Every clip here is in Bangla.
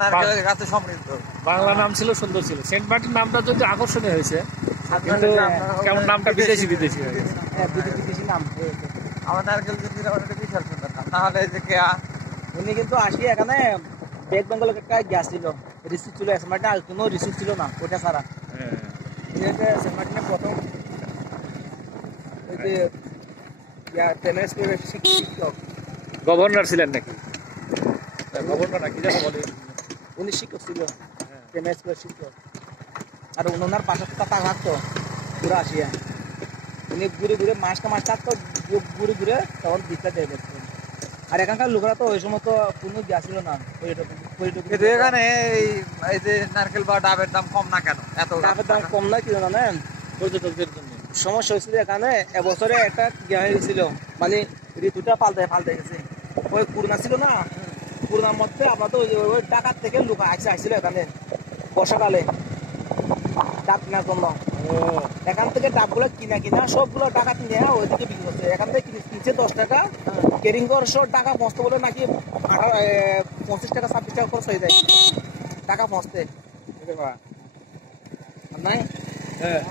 নারকেলের গাছে সমৃদ্ধ। বাংলা নাম ছিল, সুন্দর ছিল। সেন্ট মার্টিন নামটা যদি আকর্ষণীয় হয়েছে, কিন্তু কেমন নামটা বিদেশি বিদেশি হয়ে গেছে। বিদেশি নাম হয়েছে। আমার নারকেল যদি বিশাল সুন্দর নাম। তাহলে যে কেয়া উনি কিন্তু আসি এখানে বেক বেঙ্গল একটা গ্যাস ছিল, রিসিভ ছিল। সেন্ট মার্টিনে আর কোনো রিসিভ ছিল না ওটা ছাড়া। সেন্ট মার্টিনে প্রথম ওই যে শিক্ষক গভর্নর ছিলেন নাকি? গভর্নর নাকি যেন বলে, উনি শিক্ষক ছিল, শিক্ষক। আর ওনার পাশে থাকতো পুরো আসিয়া। উনি ঘুরে ঘুরে মাসটা মাস থাকতো, ঘুরে ঘুরে তখন ভিক্ষা দিয়ে দেখতো। আর এখানকার লোকেরা তো ওই সময় তো কোনো গ্যাস ছিল না। কিন্তু এখানে এই যে নারকেল বা ডাবের দাম কম না কেন? এত ডাবের দাম কম না কি জানেন? পর্যটকদের জন্য সমস্যা হয়েছিল এখানে এবছরে একটা ইয়ে হয়ে গেছিল, মানে ঋতুটা পাল্টে গেছে। ওই করোনা ছিল না, করোনার মধ্যে আমরা তো ওই ডাকাত থেকে লোক আসছিল এখানে বর্ষাকালে ডাব কেনার জন্য। এখান থেকে ডাবগুলো কিনা সবগুলো ডাকাত নিয়ে ওইদিকে বিক্রি করছে। এখান থেকে কিনছে 10 টাকা, কেরিং করছো টাকা পৌঁছতে বলে নাকি 25 টাকা 26 টাকা খরচ হয়ে যায় টাকা পৌঁছতে নাই।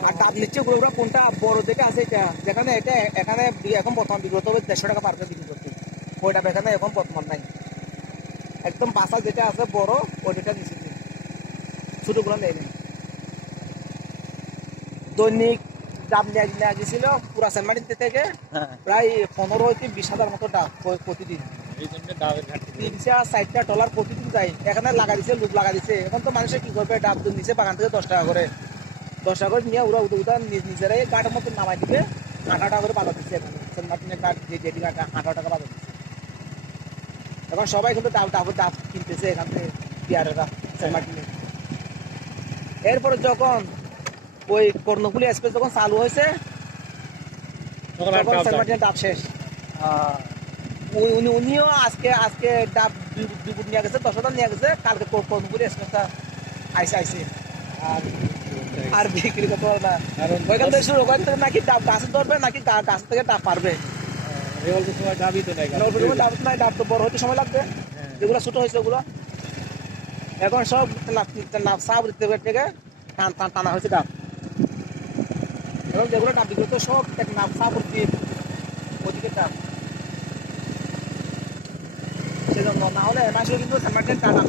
আর ডাব নিচ্ছে ওগুলো কোনটা বড় দেখে আছে এটা, যেখানে এটা এখানে এখন বর্তমান বিক্রি করতে হবে 150 টাকা পার করে বিক্রি করতে। ওই ডাব এখানে এখন বর্তমান নাই, একদম বাসা যেটা আছে বড় ওইটা নিচ্ছে, ছোটগুলো নেই। দৈনিক ডাব নেওয়া গেছিল পুরা সেন্ট মার্টিন থেকে প্রায় 15 থেকে 20,000 মতো ডাব প্রতিদিন। এই জন্য ডাবের ঘাটতি। 360টা ট্রলার প্রতিদিন যায় এখানে লাগা দিছে, লোক লাগা দিছে। এখন তো মানুষের কি করবে, ডাব নিচে বাগান থেকে 10 টাকা করে নিয়ে ওরা নিজেরাই গাটের মতো নামাই দিবে। 8 টাকা করে বাজার দিচ্ছে এখানে সেন্ট মার্টিনের ডাব, যেটি গাটা 8 টাকা বাজার দিচ্ছে। এখন সবাই কিন্তু ডাব কিনতেছে এখান থেকে বিয়ারেরা সেন্ট মার্টিনে। এরপরে যখন ওই কর্ণফুলী এক্সপ্রেস যখন চালু হয়েছে তখন সেন্ট মার্টিনের ডাব শেষ। উনিও আজকে ডাব দুই ফুট নিয়ে গেছে, 10 নিয়ে গেছে। কালকে কর্ণফুলী এক্সপ্রেসটা আইসে আর বিক্রি করতে পারবে না। ওইখান থেকে শুরু ওখান থেকে নাকি ডাব গাছে ধরবে, নাকি গাছ থেকে ডাব পারবে। ডাবই তো নাই, ডাব নাই, ডাব তো বড় হতে সময় লাগবে। যেগুলো ছোট হয়েছে ওগুলো এখন সব সাপ থেকে টানা হয়েছে ডাব। এবং যেগুলো ডাব বিক্রি করতে সব সাপ ওদিকে ডাব। সেজন্য না হলে মাসে কিন্তু সেন্ট মার্টিন টানা